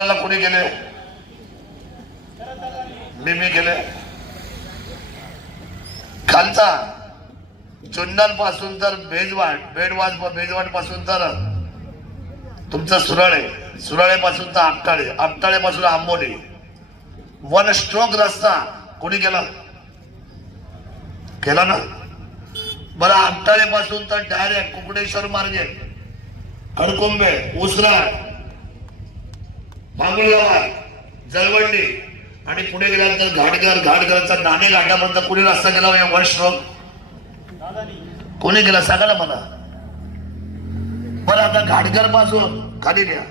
कोणी केले? मी केले. खालचा चुन्नर पासून तर बेजवाड पासून तर तुमचं सुराळे पासून तर आपटाळे पासून आंबोली वन स्ट्रोक रस्ता कोणी केला? केला ना. बरं, आपटाळे पासून तर डायरेक्ट कुकडेश्वर मार्गे खडकुंबे, उसराळ, मांगुळगाव, जळवंडी आणि पुढे गेल्यानंतर घाटघरचा नाणे घाटापर्यंत कोणी रस्ता केला? वन स्ट्रोक कोणी केला सांगा ना मला. बरं, आता घाटघर पासून खाली घ्या.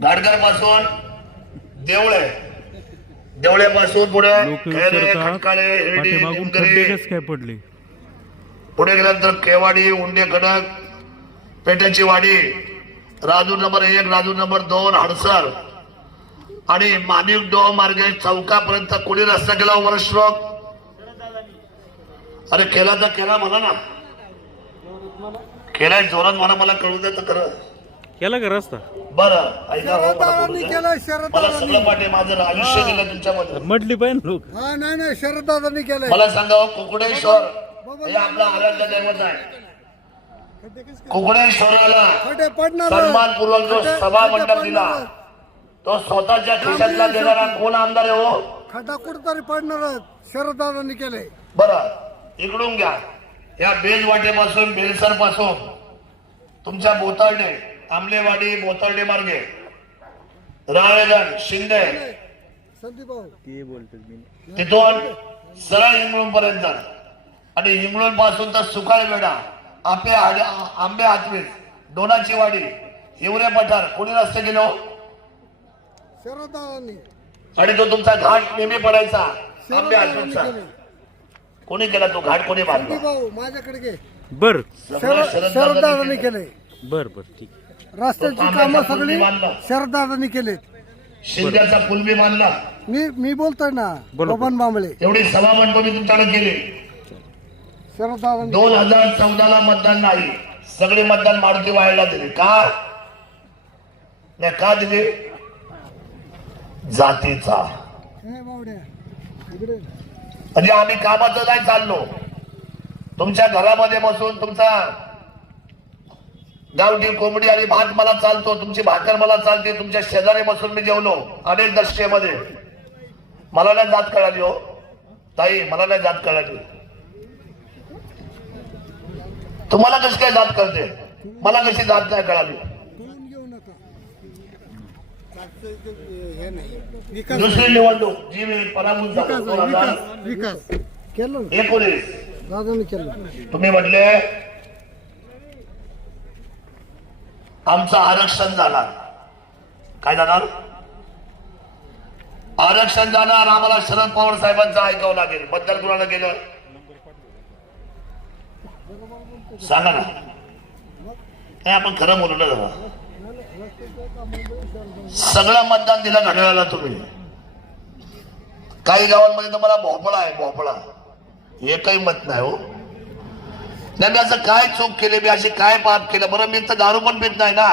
घाटघर पासून देवळे पासून पुढे पुढे गेल्यानंतर केवाडी, उंडे खडक, पेट्याची वाडी, राजूर नंबर 1, राजूर नंबर 2, हडसर आणि मानिक डो मार्गे चौकापर्यंत कोणी रस्ता केला? One stroke. अरे केला तर केला म्हणा ना. केलाय जोरात म्हणा, मला कळू दे तर खरं केला का रस्ता? बरं ऐका, मला सगळं पाठी माझं आयुष्य गेलं तुमच्यामध्ये. म्हटली पाहिजे लोक. नाही शरदादांनी केलंय. मला सांगा, कुकडेश्वर हे आपला आराध्य दैवत आहे. कुकडेश्वराला सन्मानपूर्वक जो सभा मंडप दिला तो स्वतःच्या खिशातला देणारा कोण आमदार आहे? हो, खड्डा कुठतरी पडणार शरदादांनी केलंय. बरं, इकडून घ्या. या बेलवाटेपासून बेलसर पासून तुमच्या बोतार्डे, आंबलेवाडी, बोतार्डे मार्गे राळेगण, शिंदे, तिथून सरळ इंगळूण पर्यंत आणि इंगळूण पासून तर सुकाळवेडा, आंबे हातवीस, डोनाची वाडी, हिवरे पठार कोणी रस्ते गेलो? शरदादांनी. आणि तो तुमचा घाट नेहमी पडायचा आंबे हातवीसचा कोणी केला? तो घाट कोणी बांधला? माझ्याकडे घे. बर शरदादांनी केलंय. बर ठीक. रस्त्याची कामं सगळी शरदादांनी केलेत. शिंद्याचा पूल बी बांधला. मी बोलतोय ना, बबन बांबळे. एवढी सभा मंडप मी तुमच्याकडे केली. शरदादांनी 2014ला मतदान नाही, सगळे मतदान मारुती वायला दिले. का दिले? जातीचा. म्हणजे आम्ही कामाचं नाही चाललो. तुमच्या घरामध्ये बसून तुमचा गावठी कोंबडी आणि भात मला चालतो, तुमची भाकर मला चालते. तुमच्या शेजारी बसून मी जेवलो अनेक दशकेमध्ये. मला नाही जात कळाली. हो ताई, मला नाही जात कळाली. तुम्हाला कशी काय जात कळते? मला कशी जात नाही कळाली? दुसरी निवडणूक जी मी पराभूत झालो 2019, तुम्ही म्हटले आमचं आरक्षण जाणार. काय जाणार? आरक्षण जाणार. आम्हाला शरद पवार साहेबांचं ऐकावं लागेल. बद्दल कुणाला गेलं सांगा ना. हे आपण खरं बोलू ना. सगळं मतदान दिलं घड्याळाला तुम्ही. काही गावांमध्ये तर मला भोपळा आहे, भोपळा. एकही मत नाही. हो नाही, मी असं काय चूक केली? मी अशी काय पाप केलं? बरं, मी तर दारू पण पित नाही ना.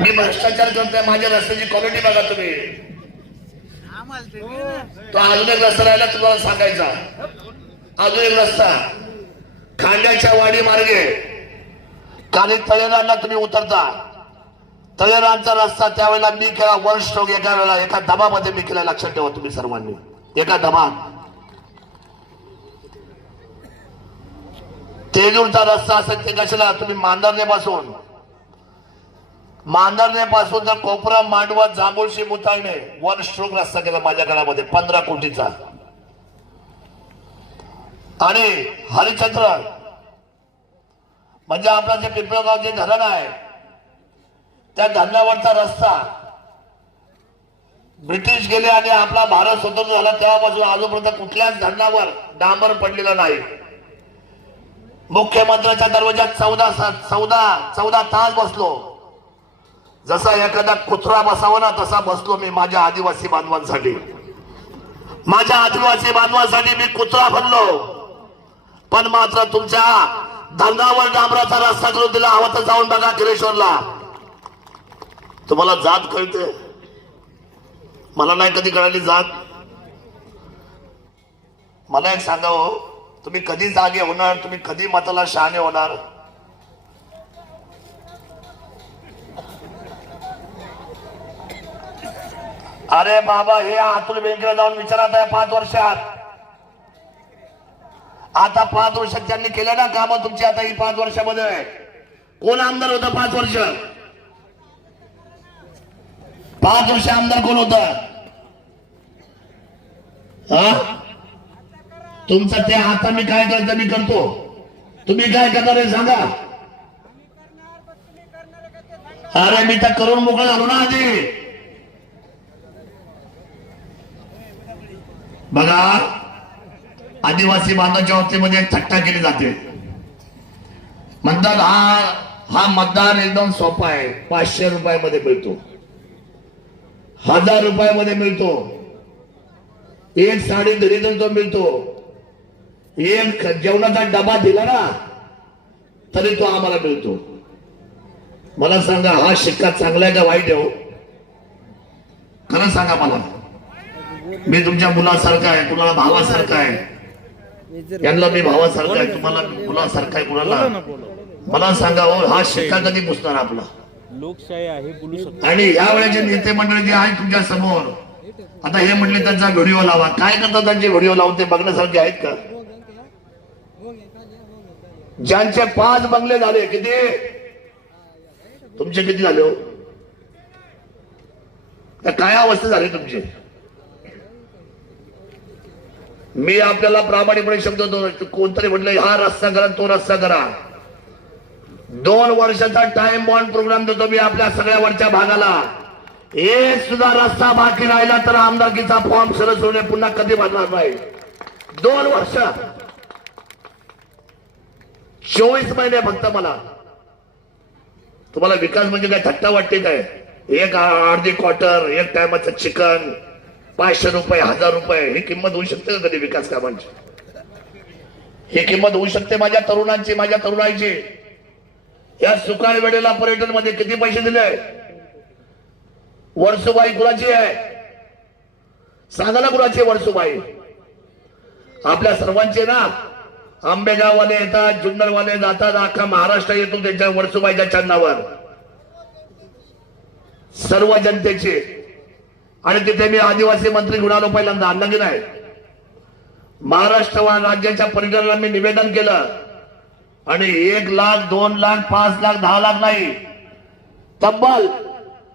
मी भ्रष्टाचार करतोय. माझ्या रस्त्याची क्वालिटी बघा तुम्ही. तो अजून एक रस्ता राहिला तुम्हाला सांगायचा. अजून एक रस्ता खांड्याच्या वाडी मार्गे काली तळेरांना तुम्ही उतरता. तळेरांचा रस्ता त्यावेळेला मी केला वन स्ट्रोक. एका वेळेला एका दबामध्ये मी केला. लक्षात ठेवा तुम्ही सर्वांनी. एका दबा. तेजूरचा रस्ता असेल ते कशाला? तुम्ही मांदरणे पासून तर कोपरा, मांडवा, जांभूळशी, मुताळणे वन स्ट्रोक रस्ता केला माझ्या घरामध्ये 15 कोटीचा. आणि हरिचंद्र म्हणजे आपला जे पिंपळगाव जे धरण आहे त्या धरणावरचा रस्ता ब्रिटिश गेले आणि आपला भारत स्वतंत्र झाला तेव्हापासून आजपर्यंत कुठल्याच धरणावर डांबर पडलेला नाही. मुख्यमंत्र्यांच्या दरवाजात 14 तास बसलो. जसा एखादा कुत्रा बसावा ना तसा बसलो मी माझ्या आदिवासी बांधवांसाठी. मी कुत्रा बनलो. पण मात्र तुमच्या धरणावर डांबराचा रस्ता करून दिला. हवं तर जाऊन बघा किरेश्वरला. तुम्हाला जात कळते? मला नाही कधी कळाली जात. मला एक सांगा हो, तुम्ही कधी जागे होणार? तुम्ही कधी मताला शहाणे होणार? अरे बाबा, हे अतुल बेनकेला जाऊन विचारत आहे 5 वर्षात. आता 5 वर्षात त्यांनी केलं ना काम तुमची. आता ही 5 वर्षामध्ये कोण आमदार होता 5 वर्ष? 5 वर्ष आमदार कोण होता? तुमचं ते. आता मी काय करतो? मी करतो. तुम्ही काय करणार आहे सांगा? अरे मी तर करून मोकळं झालो ना आधी. बघा, आदिवासी बांधवांच्या बाबतीमध्ये एक थट्टा केली जाते. म्हणतात हा मतदार एकदम सोपा आहे. 500 रुपयामध्ये मिळतो, 1000 रुपयामध्ये मिळतो, एक साडी धरी तो मिळतो, एक जेवणाचा डबा दिला ना तरी तो आम्हाला मिळतो. मला सांगा, हा शिक्का चांगला आहे का वाईट आहे? हो, खरं सांगा मला. मी तुमच्या मुलासारखा आहे, कुणाला भावासारखा आहे. यांना मी भावासारखा आहे, तुम्हाला मुलासारखा आहे कुणाला. मला सांगा हो, हा शिक्का कधी पुसणार आपला? लोकशाही आहे, बोलू शकतो. आणि या वेळेचे नेते मंडळी जे आहेत तुमच्या समोर, आता हे म्हटले त्यांचा व्हिडिओ लावा. काय करतात त्यांचे व्हिडिओ लावून? ते बघण्यासारखे आहेत का? ज्यांचे 5 बंगले झाले, किती? तुमचे किती झाले हो? काय अवस्था झाली तुमची? मी आपल्याला प्रामाणिकपणे शब्द देतो, कोणतरी म्हटलं हा रस्ता करा, तो रस्ता करा. 2 वर्षाचा टाइम बॉन्ड प्रोग्राम देतो मी आपल्या सगळ्या वरच्या भागाला. एक सुद्धा रस्ता बाकी राहिला तर आमदारकीचा फॉर्म सरस होणे पुन्हा कधी भरणार नाही. 2 वर्ष, 24 महिने फक्त. मला तुम्हाला विकास म्हणजे काय थट्टा वाटते काय? एक अर्धी क्वार्टर, एक टायमाचं चिकन, 500 रुपये, 1000 रुपये, ही किंमत होऊ शकते का कधी विकास कामांची? ही किंमत होऊ शकते माझ्या तरुणांची, माझ्या तरुणाईची. या सुकाळ वेळेला पर्यटन मध्ये किती पैसे दिले? वर्सुबाई कुणाची आहे सांगा ना? कुणाची वर्सुबाई? आपल्या सर्वांचे ना. आंबेगाववाले येतात, जुन्नरवाले जातात, अख्खा महाराष्ट्र येतो त्यांच्या वर्सुबाईच्या चरणावर, सर्व जनतेचे. आणि तिथे मी आदिवासी मंत्री घेऊन आलो पहिल्यांदा. आणलं की नाही? महाराष्ट्र राज्याच्या पर्यटनाला मी निवेदन केलं आणि 1 लाख, 2 लाख, 5 लाख, 10 लाख नाही, तब्बल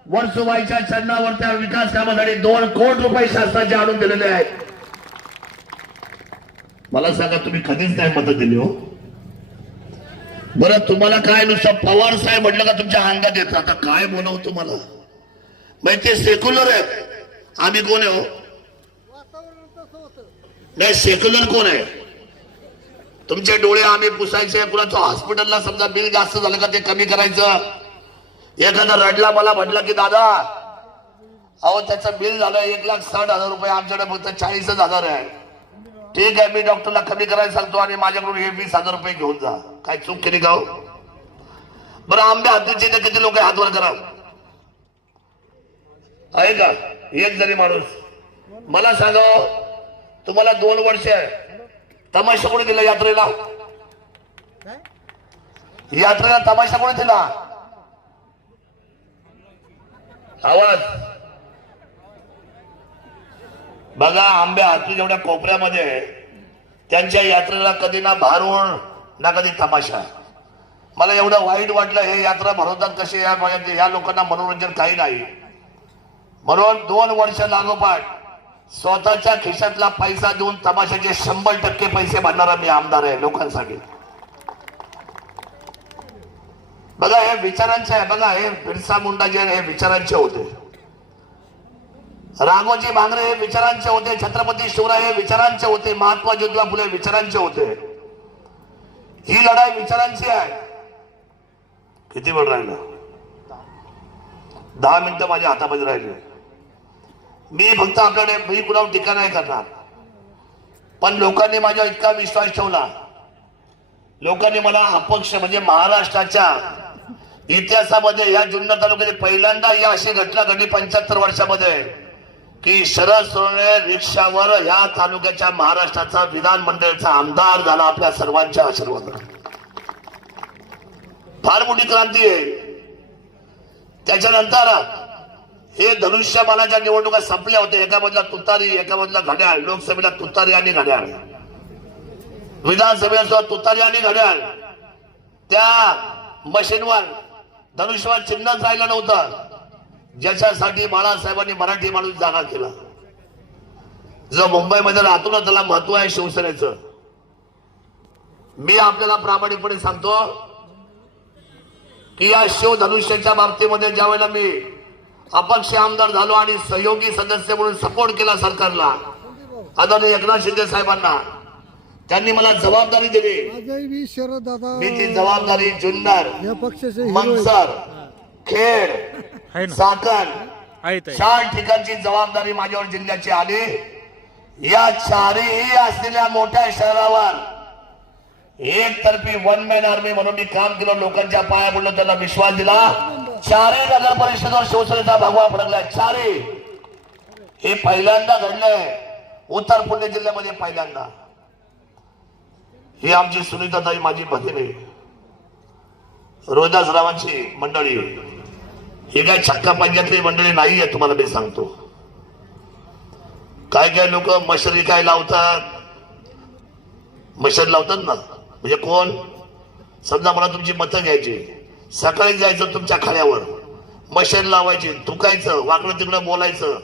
वर्सुबाईच्या चरणावर त्या विकास कामासाठी 2 कोटी रुपये शासनाचे आणून दिलेले आहेत. मला सांगा, तुम्ही कधीच नाही मदत दिली हो? बरं, तुम्हाला काय नुसतं पवार साहेब म्हटलं का तुमच्या अंगात येतं? आता काय बोलावं तुम्हाला? माहिती ते सेक्युलर आहेत. आम्ही कोण आहे हो? नाही, सेक्युलर कोण आहे? तुमचे डोळे आम्ही पुसायचे. कुणाचं हॉस्पिटलला समजा बिल जास्त झालं का ते कमी करायचं. एखादा रडला, मला म्हटलं की दादा अहो त्याचं बिल झालं 1,60,000 रुपये, आमच्याकडे फक्त 40,000 आहे. ठीक आहे, मी डॉक्टरला कमी करायला सांगतो आणि माझ्याकडून हे 20,000 रुपये घेऊन जा. काय चूक केली का हो? बरं, आंबे हत्तीचे इथे किती लोक हात वर करा आहे का? एक जरी माणूस. मला सांगा, तुम्हाला 2 वर्ष तमाशा कोणी दिला यात्रेला? यात्रेला तमाशा कोणी दिला? आवाज बघा. आंबे हाती जेवढ्या कोपऱ्यामध्ये त्यांच्या यात्रेला कधी ना भारूण ना कधी तमाशा. मला एवढं वाईट वाटलं. हे यात्रा भरवतात कसे? या लोकांना मनोरंजन काही नाही. म्हणून 2 वर्ष लागोपाठ स्वतःच्या खिशातला पैसा देऊन तमाशाचे 100% पैसे भरणारा मी आमदार आहे लोकांसाठी. बघा, हे विचारांचे आहे. बघा, हे बिरसा मुंडा जे हे विचारांचे होते, राघोजी भांगरे हे विचारांचे होते, छत्रपती शिवराय हे विचारांचे होते, महात्मा ज्योतिबा फुले विचारांचे होते. ही लढाई विचारांची आहे. किती वेळ राहिला? 10 मिनिटं माझ्या हातामध्ये राहिले. मी फक्त आपल्याकडे मी कुणावर टीका नाही करणार, पण लोकांनी माझ्या इतका विश्वास ठेवला लोकांनी मला अपक्ष म्हणजे महाराष्ट्राच्या इतिहासामध्ये या जुन्नर तालुक्यात पहिल्यांदा या अशी घटना घडली 75 वर्षामध्ये की शरद सोनवणे रिक्षावर या तालुक्याच्या महाराष्ट्राचा विधानमंडळाचा आमदार झाला आपल्या सर्वांच्या आशीर्वादाने. फार मोठी क्रांती आहे. त्याच्यानंतर हे धनुष्यबाणाच्या निवडणुका संपल्या होत्या. एका बाजूला तुतारी, एका बाजूला घड्याळ. लोकसभेला तुतारी आणि घड्याळ, विधानसभेला सुद्धा तुतारी आणि घड्याळ. त्या मशीनवर धनुष्यबाण चिन्हच राहिलं नव्हतं, ज्याच्यासाठी बाळासाहेबांनी मराठी माणूस जागा केला. जो मुंबईमध्ये राहतो ना, त्याला महत्व आहे शिवसेनेचं. मी आपल्याला प्रामाणिकपणे सांगतो की या शिवधनुष्याच्या बाबतीमध्ये ज्या वेळेला मी अपक्ष आमदार झालो आणि सहयोगी सदस्य म्हणून सपोर्ट केला सरकारला, आदरणीय एकनाथ शिंदे साहेबांना, त्यांनी मला जबाबदारी दिली. आजही शरद दादा मी ती जबाबदारी जुन्नर, या पक्षाचे मनसर, खेड, आहे ना, चाकण आहेत आहे. 4 ठिकाणची जबाबदारी माझ्यावर जिल्ह्याची आली. या चारही असलेल्या मोठ्या शहरावर एकतर्फी वन मॅन आर्मी म्हणून मी काम केलं. लोकांच्या पाया पडलं, त्यांना विश्वास दिला. 4ही नगर परिषदेवर शिवसेनेचा भगवा फडकलाय. 4ही हे पहिल्यांदा घडलंय उत्तर पुणे जिल्ह्यामध्ये, पहिल्यांदा. ही आमची सुनीताताई माझी भगिनी आहे, रोहिदासरावांची मंडळी. ही काय छक्का पंजातली मंडळी नाही आहे. तुम्हाला मी सांगतो, काय काय लोक मशरी काय लावतात, मशर लावतात ना, म्हणजे कोण, समजा मला तुमची मतं घ्यायची, सकाळी जायचं तुमच्या खाड्यावर, मशर लावायची, थुकायचं, वाकडं तिकडं बोलायचं,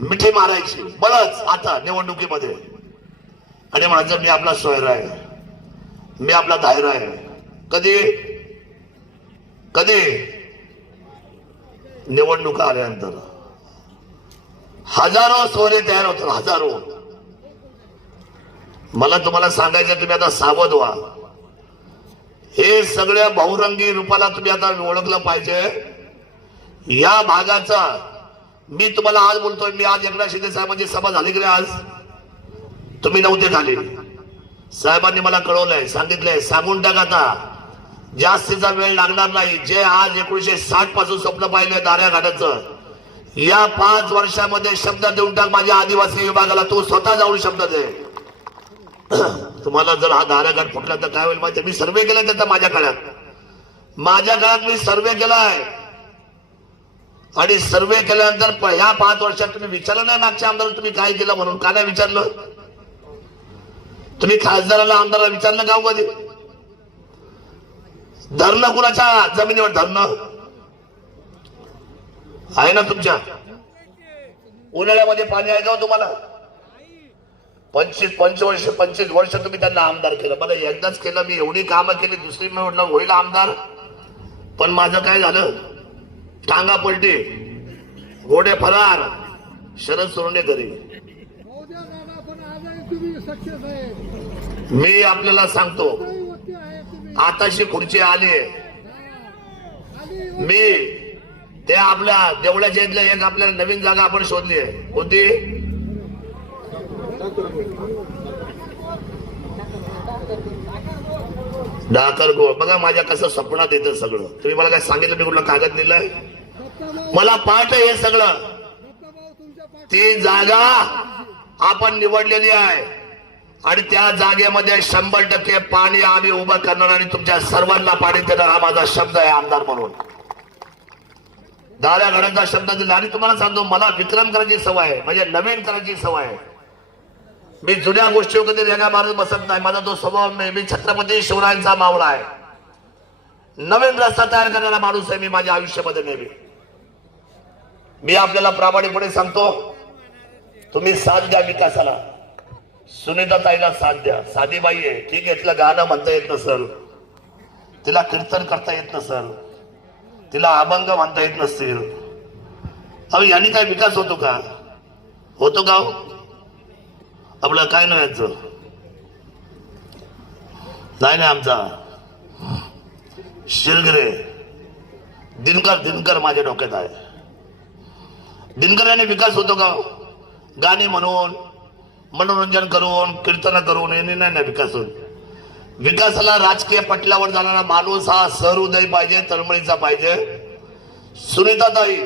मिठी मारायची, बळच आता निवडणुकीमध्ये. आणि म्हणायचं मी आपला सोयरा आहे, मी आपला धायरा आहे. कधी कधी निवडणुका आल्यानंतर हजारो सोयरे तयार होतात, हजारो. मला तुम्हाला सांगायचं, तुम्ही आता सावध व्हा. हे सगळ्या बहुरंगी रूपाला तुम्ही आता ओळखलं पाहिजे. या भागाचा मी तुम्हाला आज बोलतोय. मी आज एकनाथ शिंदे साहेबांची सभा झाली की आज तुम्ही नव्हते झाले. साहेबांनी मला कळवलंय, सांगितलंय, सांगून टाका आता, जास्तीचा वेळ लागणार नाही. जे आज 1960 पासून स्वप्न पाहिलंय दाऱ्या घाटाचं, या 5 वर्षामध्ये शब्द देऊन टाक माझ्या आदिवासी विभागाला. तू स्वतः जाऊन शब्द दे. तुम्हाला जर हा दाराघाट फुटला तर काय होईल माहिती? मी सर्वे केलाय त्याचा माझ्या काळात मी सर्वे केलाय. आणि सर्वे केल्यानंतर ह्या 5 वर्षात तुम्ही विचारलं नाही मागच्या आमदार तुम्ही काय केलं म्हणून? का नाही विचारलं? तुम्ही खासदाराला आमदाराला विचारलं का कधी? धरणं कुणाच्या जमिनीवर धरणं आहे ना तुमच्या? उन्हाळ्यामध्ये पाणी आहे का तुम्हाला? 25 वर्ष तुम्ही त्यांना आमदार केलं. मला एकदाच केलं, मी एवढी कामं केली, दुसरी मी म्हटलं होईल आमदार, पण माझं काय झालं? टांगा पलटी, घोडे फरार, शरद सोनवणे घरी. मी आपल्याला सांगतो, आताशी खुर्ची आली. मी ते आपल्या देवळाच्या इथलं एक आपल्याला नवीन जागा आपण शोधली आहे. कोणती? डाकर गोळ. बघा माझ्या कसं स्वप्नात येतं सगळं. तुम्ही मला काय सांगितलं? मी कुठला कागद दिलाय? मला पाठ आहे हे सगळं. ती जागा आपण निवडलेली आहे आणि त्या जागेमध्ये 100% पाणी आम्ही उभं करणार आणि तुमच्या सर्वांना पाणी देणार. हा माझा शब्द आहे आमदार म्हणून. दाऱ्या घडाचा शब्द दिला. आणि तुम्हाला सांगतो, मला विक्रम करायची सवय आहे, म्हणजे नवीन करायची सवय आहे. मी जुन्या गोष्टी कधी रेगा मारत बसत नाही. माझा तो स्वभाव, मी छत्रपती शिवरायांचा मावळा आहे. नवीन रस्ता तयार करणारा माणूस आहे मी माझ्या आयुष्यामध्ये नेहमी. मी आपल्याला प्रामाणिकपणे सांगतो, तुम्ही साथ द्या विकासाला. सुनीताताईला साथ द्या. साधी बाई आहे, ठीक आहे, तिला गाणं म्हणता येत नसल, तिला कीर्तन करता येत नसल, तिला अभंग म्हणता येत नसतील. अहो यांनी काय विकास होतो का? होतो का? आपलं काय नाही याचं नाही ना. आमचा शिरगिरे दिनकर माझ्या डोक्यात आहे. दिनकर याने विकास होतो का? गाणी म्हणून, मनोरंजन करून, कीर्तन करून यांनी नाही ना विकास होत. विकासाला राजकीय पटलावर जाणारा माणूस हा सहृदय पाहिजे, तळमळीचा पाहिजे. सुनीताताई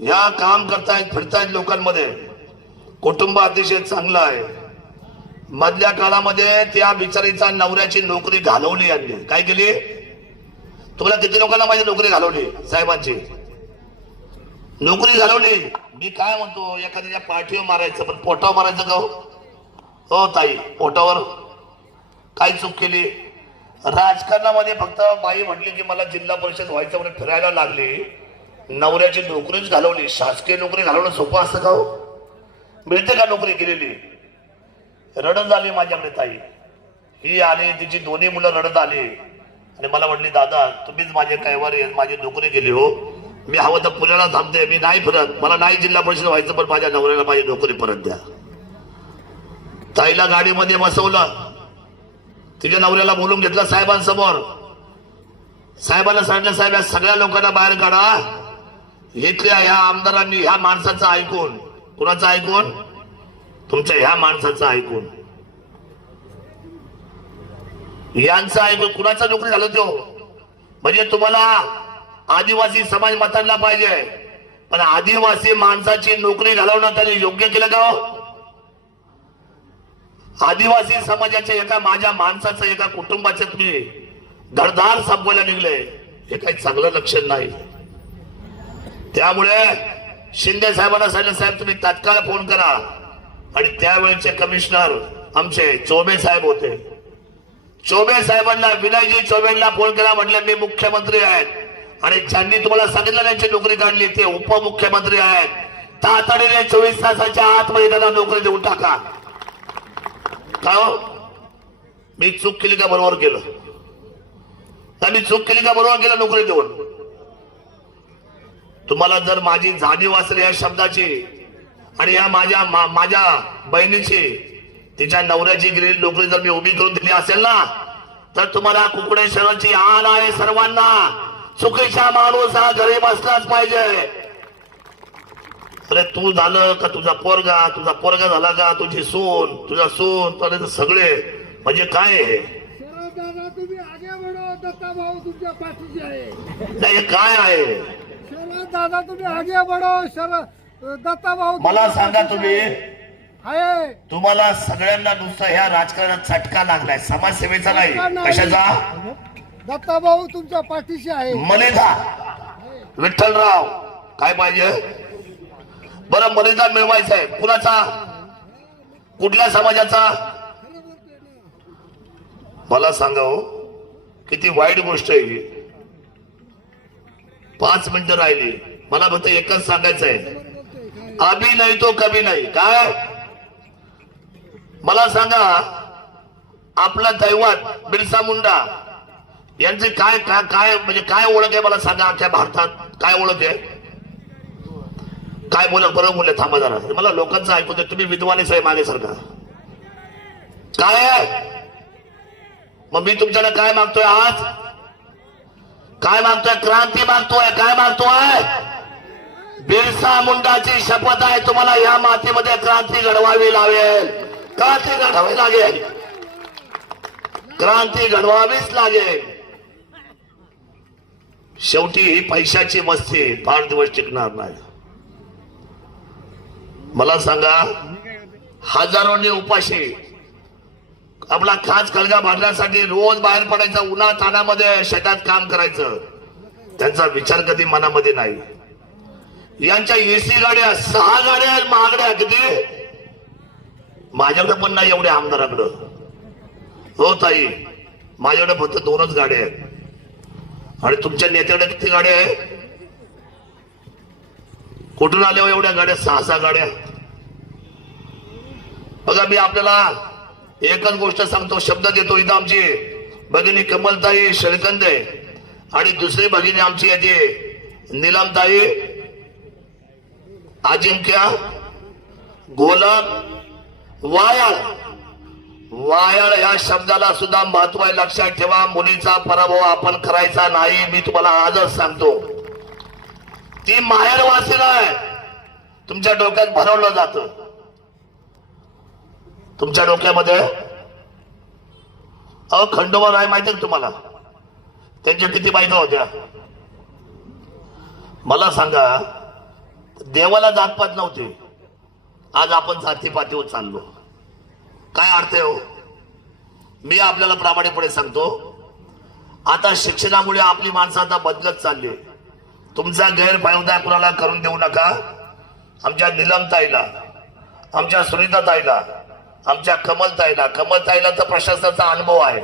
या काम करतायत, फिरतायत लोकांमध्ये. कुटुंब अतिशय चांगलं आहे. मधल्या काळामध्ये त्या बिचारीचा नवऱ्याची नोकरी घालवली यांनी. काय केली? तुम्हाला किती लोकांना माझी नोकरी घालवली? साहेबांची नोकरी घालवली. मी काय म्हणतो, एखाद्याच्या पाठीवर मारायचं, पण पोटावर मारायचं का हो ताई? पोटावर काय चूक केली? राजकारणामध्ये फक्त बाई म्हटली की मला जिल्हा परिषद व्हायचं म्हणून फिरायला लागली, नवऱ्याची नोकरीच घालवली. शासकीय नोकरी घालवणं सोपं असतं का हो? मिळते का नोकरी केलेली? रडत आली माझ्याकडे ताई. ही आली, तिची दोन्ही मुलं रडत आली आणि मला म्हटली, दादा तुम्हीच माझे कैवारी, माझी नोकरी केली हो. मी हवं तर पुण्याला थांबते, मी नाही फिरत, मला नाही जिल्हा परिषद व्हायचं, पण माझ्या नवऱ्याला माझी नोकरी परत द्या. ताईला गाडीमध्ये बसवलं, तिच्या नवऱ्याला बोलून घेतलं साहेबांसमोर. साहेबांना सांगितलं, साहेब या सगळ्या लोकांना बाहेर काढा. इथल्या ह्या आमदारांनी ह्या माणसाचं ऐकून, कुणाचं ऐकून? तुमच्या ह्या माणसाचं ऐकून, यांचं ऐकून कुणाचा नोकरी घालवतो? म्हणजे तुम्हाला आदिवासी समाज मतांना पाहिजे, पण आदिवासी माणसाची नोकरी घालवणं त्यांनी योग्य केलं का हो? आदिवासी समाजाच्या एका माझ्या माणसाचं, एका कुटुंबाचे तुम्ही घरदार संपवायला निघले, हे काही चांगलं लक्षण नाही. त्यामुळे शिंदे साहेबांना सांगितलं, साहेब तुम्ही तात्काळ फोन करा. आणि त्यावेळेचे कमिशनर आमचे चौबे साहेब होते. चौबे साहेबांना, विनयजी चौबेंना फोन केला, म्हटलं मी मुख्यमंत्री आहेत आणि ज्यांनी तुम्हाला सांगितलं त्यांची नोकरी काढली ते उपमुख्यमंत्री आहेत. तातडीने 24 तासाच्या आतमध्ये त्यांना नोकरी देऊन टाका. का हो? मी चूक केली का बरोबर केलं? मी चूक केली का बरोबर केलं नोकरी देऊन? तुम्हाला जर माझी जाणीव असेल या शब्दाची आणि या माझ्या बहिणीची, तिच्या नवऱ्याची गेलेली नोकरी जर मी उभी करून दिली असेल ना, तर तुम्हाला कुकुडेश्वराची आण आहे सर्वांना. चुकीचा माणूस हा घरी बसलाच पाहिजे. अरे तू झालं का तुझा पोरगा, तुझा पोरगा झाला का तुझी सून, तुझा सून, पर्यंत सगळे म्हणजे काय आहे? दादा तुम्ही आगे बढो, दत्ता भाऊ तुमच्या पाठीशी आहे. नाही काय आहे? शरद दादा तुम्ही आगे बढो, दत्ता भाऊ मला सांगा, तुम्ही आहे. तुम्हाला सगळ्यांना नुसतं ह्या राजकारणात चटका लागलाय, समाजसेवेचा नाही. कशाचा? दत्ता भाऊ तुमच्या पाठीशी आहे. मलिदा विठ्ठलराव काय पाहिजे? बरं मलिदा मिळवायचा आहे. कुणाचा? कुठल्या समाजाचा? मला सांगा हो, किती वाईट गोष्ट आहे ही. 5 मिनिटं राहिली, मला फक्त एकच सांगायचं आहे, अभी नाही तो कभी नाही. काय? मला सांगा, आपला दैवत बिरसा मुंडा यांचे काय काय काय म्हणजे काय ओळख आहे? मला सांगा, अख्ख्या भारतात काय ओळख आहे? काय बोला? बरं बोलले, थांबा जरा, मला लोकांचं ऐकू दे. तुम्ही विद्वानी साहेब मागे सारखा काय आहे? मग मी तुमच्याकडे काय मागतोय आज? काय मागतोय? क्रांती मागतोय. काय मागतोय? बिरसा मुंडाची शपथ आहे, तुम्हाला या मातीमध्ये क्रांती घडवावी लागेल. क्रांती घडवावी लागेल. क्रांती घडवावीच लागेल. शेवटी ही पैशाची मस्ती फार दिवस टिकणार नाही. मला सांगा, हजारोंनी उपाशी आपला खास कळगा बांधण्यासाठी रोज बाहेर पडायचं, उन्हा तानामध्ये शेतात काम करायचं, त्यांचा विचार कधी मनामध्ये नाही. यांच्या एसी गाड्या 6 गाड्या आहेत, महागड्या किती. माझ्याकडे पण नाही एवढ्या आमदाराकडं. हो ताई, माझ्याकडे फक्त 2च गाड्या आहेत. आणि तुमच्या नेत्याकडे किती गाड्या आहेत? कुठून आल्या हो एवढ्या गाड्या? 6 गाड्या. बघा, मी आपल्याला एकच गोष्ट सांगतो, शब्द देतो. इथं आमची भगिनी कमलताई शेळकंदे आणि दुसरी भगिनी आमची येते नीलमताई अजिंक्य गोलक वायाळ. वायाळ या शब्दाला सुद्धा महत्व आहे, लक्षात ठेवा. मुलीचा पराभव आपण करायचा नाही, मी तुम्हाला आजच सांगतो. ती माहेरवासीला आहे. तुमच्या डोक्यात भरवलं जातं, तुमच्या डोक्यामध्ये खंडोबा राय माहिती का तुम्हाला? त्यांच्या किती बायका होत्या मला सांगा. देवाला जातपात नव्हते. आज आपण जातीपातीवर चाललो. काय अर्थ आहे हो? मी आपल्याला प्रामाणिकपणे सांगतो, आता शिक्षणामुळे आपली माणसं आता बदलत चालली. तुमचा गैरफायदा कुणाला करून देऊ नका. आमच्या नीलमताईला, आमच्या सुनीताताईला, आमच्या कमलताईला तर प्रशासनाचा अनुभव आहे.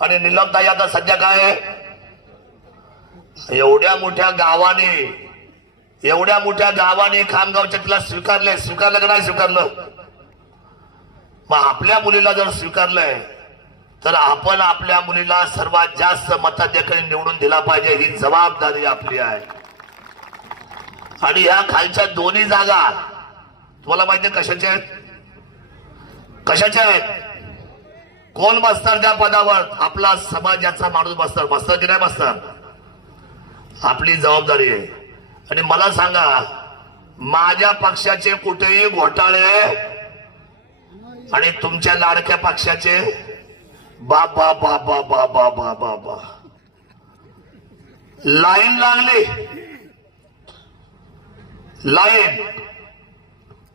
आणि नीलमताई आता सध्या काय आहे, एवढ्या मोठ्या गावाने खामगावच्या तिला स्वीकारलं का नाही स्वीकारलं? मग आपल्या मुलीला जर स्वीकारलंय तर आपण आपल्या मुलीला सर्वात जास्त मताधिकारी निवडून दिला पाहिजे. ही जबाबदारी आपली आहे. आणि ह्या खालच्या दोन्ही जागा तुम्हाला माहिती आहे कशाच्या आहेत? कोण बसणार त्या पदावर? आपला समाजाचा माणूस बसणार की नाही बसणार? आपली जबाबदारी आहे. आणि मला सांगा, माझ्या पक्षाचे कुठेही घोटाळे आणि तुमच्या लाडक्या पक्षाचे बाबा बाबा बाबा बाबा बा लाईन लागली.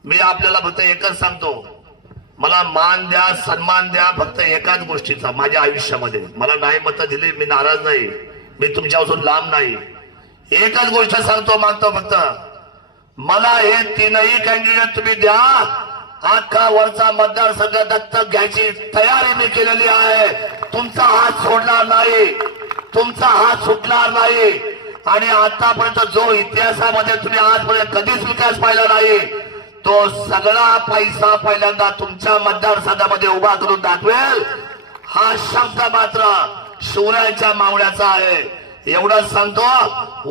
मी आपल्याला फक्त एकच सांगतो, मला मान द्या, सन्मान द्या, फक्त एकाच गोष्टीचा माझ्या आयुष्यामध्ये. मला नाही मतं दिली, मी नाराज नाही, मी तुमच्यापासून लांब नाही. एकच गोष्ट सांगतो, मागतो फक्त, मला हे तीनही कॅन्डिडेट तुम्ही द्या. अख्खा वरचा मतदारसंघ दत्तक घ्यायची तयारी मी केलेली आहे. तुमचा हात सोडणार नाही, तुमचा हात सुटणार नाही. आणि आतापर्यंत जो इतिहासामध्ये तुम्ही आजपर्यंत कधीच विकास पाहिला नाही, तो सगळा पैसा पहिल्यांदा तुमच्या मतदारसंघामध्ये उभा करून दाखवेल. हा शब्द मात्र शिवरायांच्या मावळ्याचा आहे. एवढंच सांगतो,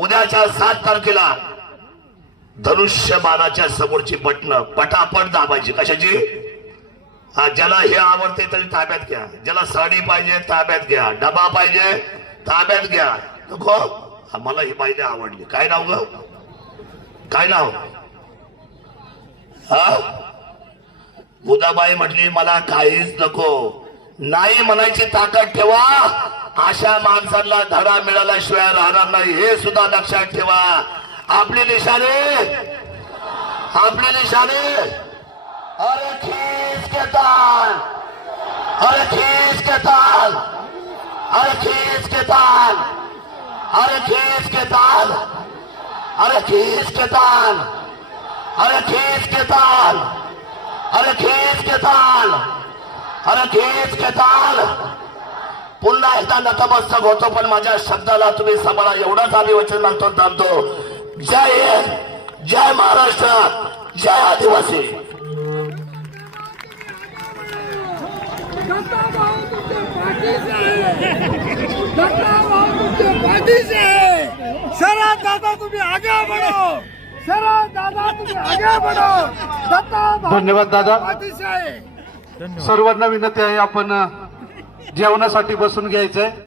उद्याच्या 7 तारखेला धनुष्यबाणाच्या समोरची बटणं पटापट दाबायची. कशाची? ज्याला हे आवडते तरी ताब्यात घ्या. ज्याला साडी पाहिजे ताब्यात घ्या. डबा पाहिजे ताब्यात घ्या. नको मला ही बाईला आवडली. काय नाव ग? काय नाव? उदाबाई म्हटली मला काहीच नको. नाही म्हणायची ताकद ठेवा. अशा माणसांना धडा मिळाल्याशिवाय राहणार नाही, हे सुद्धा लक्षात ठेवा. आपली निशाणे अरे खींच के ताल, अरे खींच के ताल, अरे खींच के ताल, अरे खींच के ताल, अरे खींच के ताल, अरे खींच के ताल, अरे खींच के ताल, अरे खींच के ताल. पुन्हा एकदा नतमस्तक होतो, पण माझ्या शब्दाला तुम्ही सांभाळा. एवढंच आम्ही वचन मागतो, थांबतो. जय हिंद, जय महाराष्ट्र, जय आदिवासी. दत्ता भाऊ तुमच्या पाठीचे आहे. शरद दादा तुम्ही आगे बढ़ो, शरद दादा तुम्ही आगे बढ़ो. दत्ता भाऊ धन्यवाद दादा. पाठीचे आहे. सर्वांना विनंती आहे, आपण जेवणासाठी बसून घ्यायचंय.